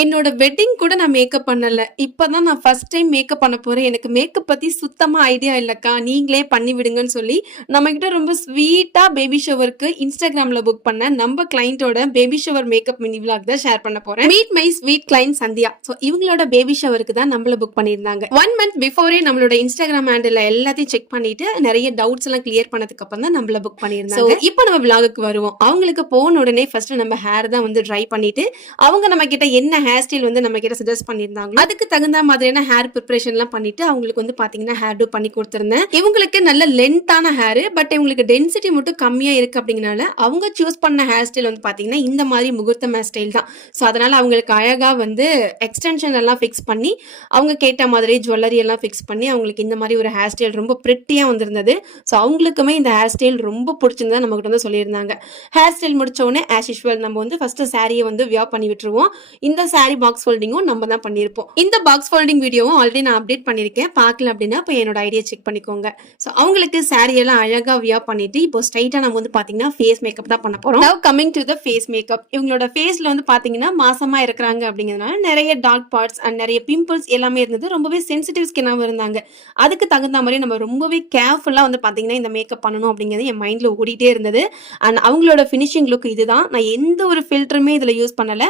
என்னோட வெட்டிங் கூட நான் மேக்கப் பண்ணல. இப்பதான் நான் ஃபர்ஸ்ட் டைம் மேக்கப் பண்ண போறேன். எனக்கு மேக்கப் பத்தி சுத்தமா ஐடியா இல்லக்கா. நீங்களே பண்ணி விடுங்கன்னு சொல்லி, நம்மகிட்ட ரொம்ப ஸ்வீட்டா பேபி ஷவருக்கு Instagramல புக் பண்ண நம்ம கிளையண்டோட baby shower makeup mini vlog தான் ஷேர் பண்ண போறேன். Meet my sweet client Sandhya. So இவங்களோட பேபி ஷவருக்கு தான் நம்மள புக் பண்ணியிருந்தாங்க. 1 மந்த் பிஃபோரே நம்மளோட Instagram ஹேண்டில் எல்லாத்தையும் செக் பண்ணிட்டு நிறைய டவுட்ஸ் எல்லாம் கிளியர் பண்ணதுக்கு அப்புறம் தான் நம்மள புக் பண்ணியிருந்தாங்க. இப்போ நம்ம விளாகுக்கு வருவோம். அவங்களுக்கு போன உடனே ஃபர்ஸ்ட் நம்ம ஹேர் தான் வந்து ட்ரை பண்ணிட்டு அவங்க நம்ம கிட்ட என்ன ஹேர் ஸ்டைல் வந்து நம்ம கிட்ட சஜஸ்ட் பண்ணியிருந்தாங்க, அதுக்கு தகுந்த மாதிரியான ஹேர் ப்ரிப்பரேஷன் எல்லாம் பண்ணிட்டு அவங்களுக்கு வந்து பாத்தீங்கன்னா ஹேர் டூ பண்ணி கொடுத்திருந்தேன். இவங்களுக்கு நல்ல லென்த்தான ஹேர், பட் இவங்களுக்கு டென்சிட்டி மட்டும் கம்மியா இருக்கு அப்படிங்கனால அவங்க சூஸ் பண்ண ஹேர் ஸ்டைல் வந்து பாத்தீங்கன்னா இந்த மாதிரி முகூர்த்தம் ஹேர் ஸ்டைல் தான். ஸோ அதனால அவங்களுக்கு அழகா வந்து எக்ஸ்டென்ஷன் எல்லாம் ஃபிக்ஸ் பண்ணி அவங்க கேட்ட மாதிரி ஜுவல்லரி எல்லாம் ஃபிக்ஸ் பண்ணி அவங்களுக்கு இந்த மாதிரி ஒரு ஹேர் ஸ்டைல் ரொம்ப பிரிட்டியா வந்திருந்தது. ஸோ அவங்களுக்குமே இந்த ஹேர் ஸ்டைல் ரொம்ப பிடிச்சிருந்தா நம்ம கிட்ட வந்து சொல்லியிருந்தாங்க. ஹேர் ஸ்டைல் முடிச்ச உடனே ஆஸ் யூஷுவல் நம்ம வந்து ஃபர்ஸ்ட் சாரியை வந்து வியர் பண்ணி விட்டுருவோம். இந்த சாரி பாக்ஸ் ஃபோல்டிங்கும் நம்ம தான் பண்ணியிருப்போம். இந்த பாக்ஸ் ஃபோல்டிங் வீடியோவும் ஆல்ரெடி நான் அப்டேட் பண்ணியிருக்கேன். பார்க்கல அப்படின்னா இப்போ என்னோட ஐடியா செக் பண்ணிக்கோங்க. ஸோ அவங்களுக்கு சாரி எல்லாம் அழகா வியர் பண்ணிட்டு இப்போ ஸ்ட்ரைட்டா நம்ம வந்து பாத்தீங்கன்னா ஃபேஸ் மேக்கப் தான் பண்ண போறோம். Now coming to the face makeup. இவங்களோட ஃபேஸ்ல வந்து பாத்தீங்கன்னா மாசமா இருக்கிறாங்க அப்படிங்கிறதுனால நிறைய டார்க் பார்ட்ஸ் அண்ட் நிறைய பிம்பிள்ஸ் எல்லாமே இருந்தது. ரொம்பவே சென்சிட்டிவ் ஸ்கின்னாவும் இருந்தாங்க. அதுக்கு தகுந்த மாதிரி நம்ம ரொம்பவே கேர்ஃபுல்லா வந்து பாத்தீங்கன்னா இந்த மேக்கப் பண்ணணும் அப்படிங்கிறது என் மைண்ட்ல ஓடிட்டே இருந்தது. அண்ட் அவங்களோட ஃபினிஷிங் லுக் இதுதான். நான் எந்த ஒரு ஃபில்டருமே இதுல யூஸ் பண்ணல.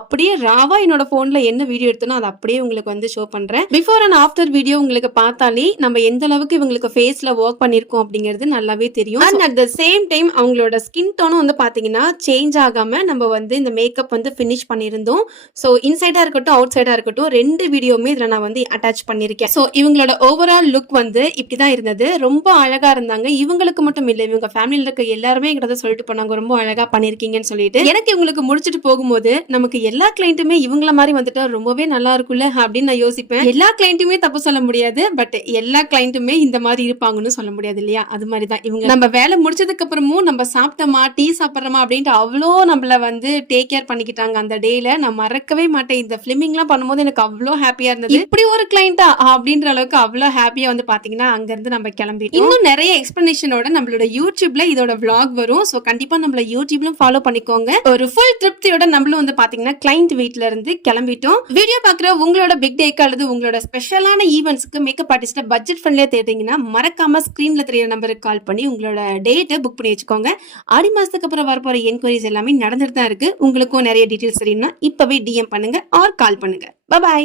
அப்படியே ராவா என்னோட போன்ல என்ன வீடியோ எடுத்தனோ அதை அப்படியே உங்களுக்கு வந்து ஷோ பண்றேன். பிஃபோர் அண்ட் ஆஃப்டர் வீடியோ உங்களுக்கு பார்த்தாலே நம்ம எந்த அளவுக்கு இவங்களுக்கு ஃபேஸ்ல ஒர்க் பண்ணிருக்கோம் அப்படிங்கிறது நல்லாவே தெரியும். And at the same time அவங்களோட ஸ்கின் டோனும் வந்து பாத்தீங்கன்னா சேஞ்ச் ஆகாம நம்ம வந்து இந்த மேக்கப் வந்து ஃபினிஷ் பண்ணியிருந்தோம். ஸோ இன்சைடா இருக்கட்டும் அவுட் சைடா இருக்கட்டும் ரெண்டு வீடியோமே இதுல நான் வந்து அட்டாச் பண்ணிருக்கேன். ஸோ இவங்களோட ஓவரால் லுக் வந்து இப்படிதான் இருந்தது. ரொம்ப அழகா இருந்தாங்க. இவங்களுக்கு மட்டும் இல்லை, இவங்க ஃபேமிலியில இருக்க எல்லாருமே எங்கிட்ட சொல்லிட்டு போனாங்க ரொம்ப அழகா பண்ணிருக்கீங்கன்னு சொல்லிட்டு. எனக்கு இவங்களுக்கு முடிச்சுட்டு போகும்போது நமக்கு எல்லா கிளைண்ட்டுமே இவங்கள மாதிரி வந்துட்டா ரொம்பவே நல்லா இருக்கும்ல அப்படின்னு நான் யோசிப்பேன். எல்லா கிளைண்ட்டுமே தப்பு சொல்ல முடியாது, பட் எல்லா கிளைண்ட்டுமே இந்த மாதிரி இருப்பாங்கன்னு சொல்ல முடியாது இல்லையா? அது மாதிரி தான் இவங்க. நம்ம வேலை முடிச்சதுக்கு அப்புறமும் நம்ம சாப்பிட்டோமா டீ சாப்பிட்றோமா அப்படின்ட்டு அவ்வளோ நம்மள வந்து டேக் கேர் பண்ணிக்கிட்டாங்க. அந்த டேல நான் மறக்கவே மாட்டேன். இந்த ஃபிலிமிங்லாம் பண்ணும்போது எனக்கு அவ்வளோ ஹாப்பியா இருந்தது. இப்படி ஒரு கிளைண்டா அப்படின்ற அளவுக்கு அவ்வளோ ஹாப்பியா வந்து பாத்தீங்கன்னா அங்க இருந்து நம்ம கிளம்பிட்டோம். இன்னும் நிறைய எக்ஸ்பிளனேஷனோட நம்மளோட யூடியூப்ல இதோட vlog வரும். ஸோ கண்டிப்பா நம்மள யூடியூப்ல ஃபாலோ பண்ணிக்கோங்க. ஒரு ஃபுல் திருப்தியோட நம்மளும் வந்து பாத்தீங்கன்னா கிளைண்ட் வீட்ல இருந்து கிளம்பிட்டோம். வீடியோ பாக்குற உங்களோட பிக் டேக்கு அல்லது உங்களோட ஸ்பெஷலான ஈவென்ட்ஸ்க்கு மேக்கப் ஆர்டிஸ்ட பட்ஜெட் ஃப்ரெண்ட்லியா தேடிங்கன்னா மறக்காம ஸ்கிரீன்ல தெரியற நம்பருக்கு கால் பண்ணி உங்களோட டேட்டை புக் பண்ணி வச்சுக்கோங்க. ஆடி மாசத்துக்கு அப்புறம் வரப்போற என்கொயரிஸ் எல்லாமே நடந்துட்டு தான் இருக்கு. உங்களுக்கும் நிறைய டீடைல்ஸ் தெரியும்னா இப்பவே டிஎம் பண்ணுங்க ஆர் கால் பண்ணுங்க. பை.